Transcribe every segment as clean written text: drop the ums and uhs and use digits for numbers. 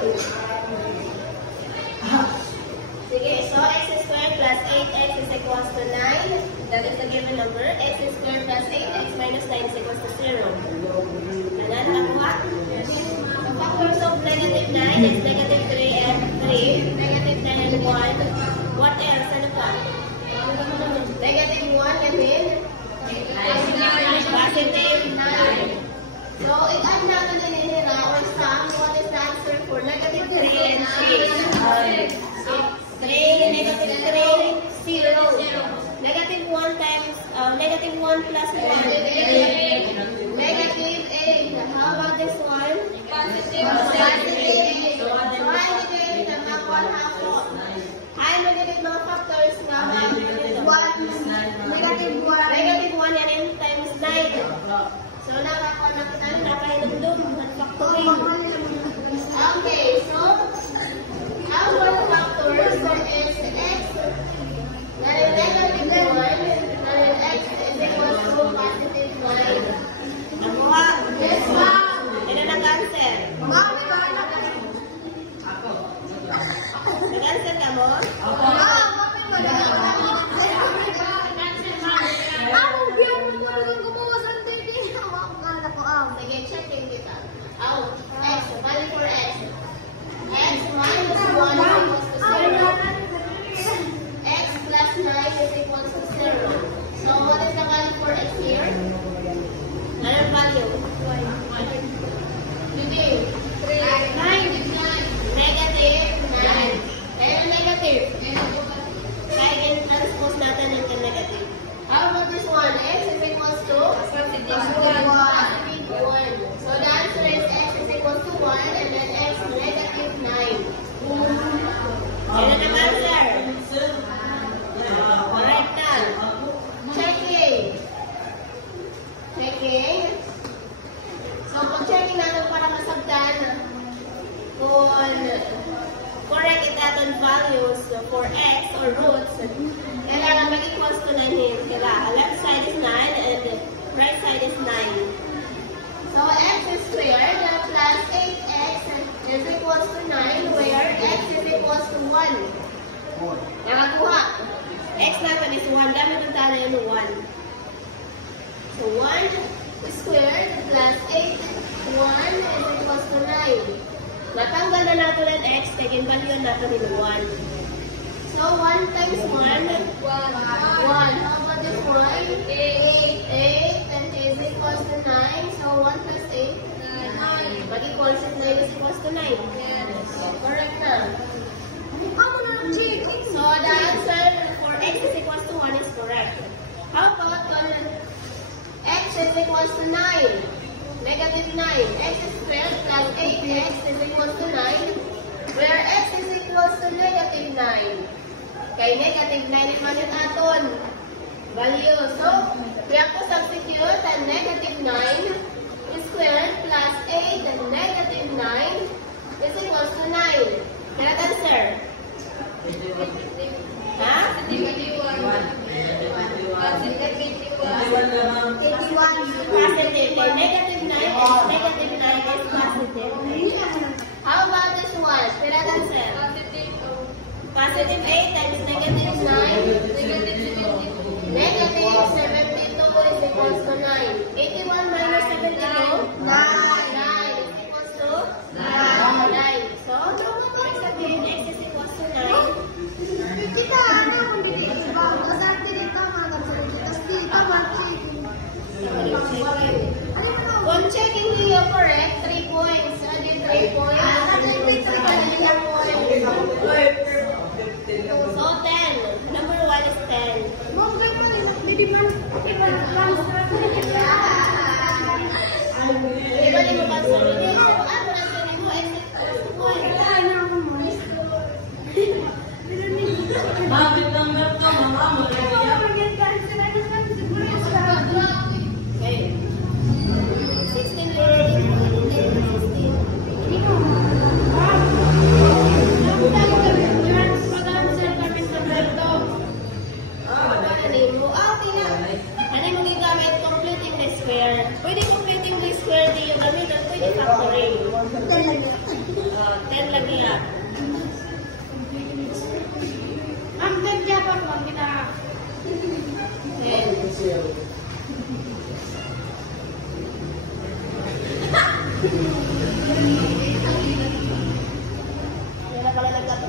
Sige, so x squared plus 8x is equals to 9. That is the given number. X squared plus 8x minus 9 is equals to 0. Ayan, nakuha? The factors of negative 9 is negative 3 and 3. Negative 10 and 1. What else? Ano pa? Negative 1 and then? Positive 9. So, i-add natin na nila or sum. What is the answer for negative 3 and 3? 3, negative 3, 0. Negative 1 times, negative 1 plus 1. Negative 8. How about this one? Positive 8. So, negative, tama 1 half. Ay, negative mga factors na 1, negative 1. Negative 1 yan in times 9. So, nakahinumdum. Okay, so, our factors is x. Dahil negative 1, dahil x is equal to positive 9. Nakuha? Yes, ma'am. Ito nag-answer. Ma'am, nag-answer ka mo? Opo. Sige, checkin kita. X, value for x. X minus 1 equals to 0. X plus 9 is equal to 0. So, what is the value for x here? Another value? Negative 9. Negative 9. Kaya negative. Kaya i-transpose natin ng negative. How about this one? X is equals to positive 1. So the answer is x is equals to 1 and then x negative 9. Yan ang answer. Correct na. Checking. Checking. So kung checking natin para masabtan kung correct itaton values for x or roots, kailangan mag-equals to 9 here. Left side is 9 and right side is 9. So x squared plus 8x is equals to 9 where x is equals to 1. Nakakuha. X natin is 1. Gamit yung tala yung 1. So 1 squared plus 8, 1 is equals to 9. Natanggal na natin ang x, taking value natin yung 1. So 1 times 1, 1. How about this one? 8. 8 and is equals to 9. So 1 plus 8, 9. But equals is 9 is equals to 9. Yes. Correct na. So the answer for x is equals to 1 is correct. How about x is equals to 9? Negative 9. X squared plus 8x is equals to 9. Where x is equals to negative 9. Kay negative 9 naman yung aton value. So, we have to substitute ang negative 9 squared plus 8 and negative 9 is equals to 9. Correct answer? Ha? Positive 1. Positive. Kay negative 9 is negative 9 is positive. How about this one? Correct answer? Positive 8 times negative 9. Negative 72 is equals to 9. 81 minus 72? 9. 9 is equals to 9. So, ibig sabihin, x is equals to 9. Kung checking niyo correct, 3 points. Ano yung 3 points? So 10. Number 1 is 10. Diba di mo cancel? Hindi mo cancel mo. Bakit lang na ito? Mama, okay. 16. Pwede completing this square di yung gamitan, pwede factoring. 10 lagi yan. Ma'am, 10 Japan, ma'am, kita. 10. Yan na pala nagkato.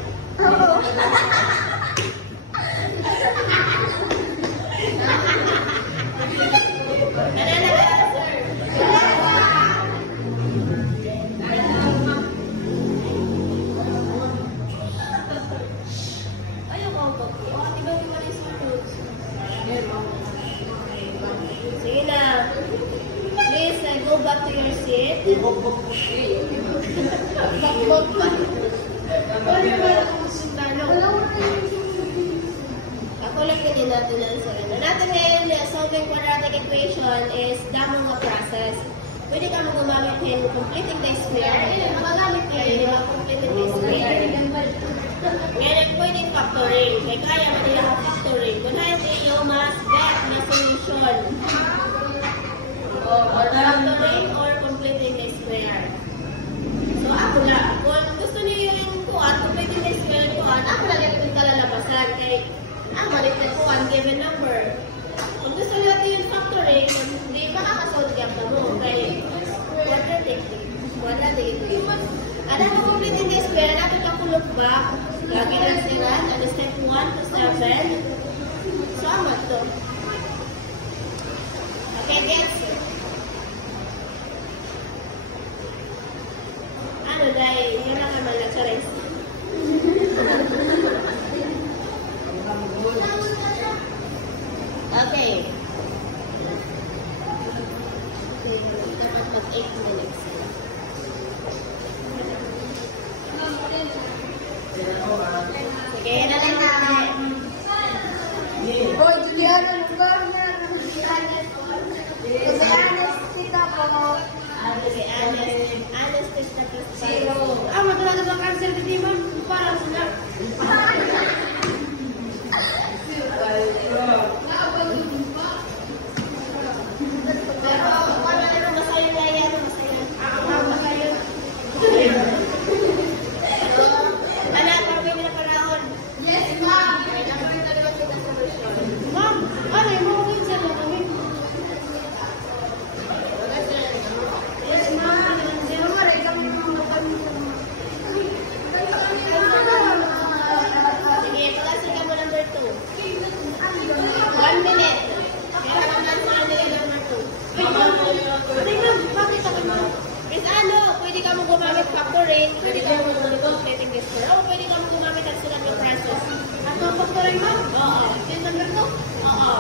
Sige na. Please, go back to your seat. Bakbok pa. Ano ba ang sundalo? Ako lang din natin ang sarili. Natin ngayon, solving quadratic equation is damong nga process. Pwede ka gumamit ng completing the square. Magagamit ka rin yung completing the square. Ngayon, pwede factoring. Kaya kaya mo nila ang factoring. Kunahin kayo mas get na solution. Or factoring or completing the square. So, ako lang. Kung gusto niyo yung kuwan, completing the square kuwan, ako lang yung kalalabasan. Kaya, malit na kuwan, given number. Kung gusto niyo yung factoring, hindi makakasolve ka mo. Kaya, quadratic equation. At ako completing the square, natin ako look back. Lagi lang sila, ano step 1 to 7. So, amat to. Okay, gets? Ano, dahil, yun lang naman lang sa rest. Okay. Dapat mag 8 minutes. Sige, na lang natin. Hoy, Juliano, lugar na. Kasi honest kita po. Sige, honest is the first Zero. Matulad na cancel di ma'am. Parang sila. Pero, wala na masaya na yan. Masaya. Anak, parang may pinaparahon. Yes, ma'am. May number na naman kita sa version. Ma'am, ano yung mga cancel na kami? Yes, ma'am. Zero nga rin kami yung mga Sige, pag-asal ka mo number 2. 1 minute. Kaya lang lang sa nila number 2. Ate, ma'am, bakit ako ma'am? Is ano, pwede ka mo gumamit factoring, pwede ka mo gumamit completing this one, o pwede ka mo gumamit ang sulat ng process. Ato, factoring ma'am? Oo. Yung number 2? Oo.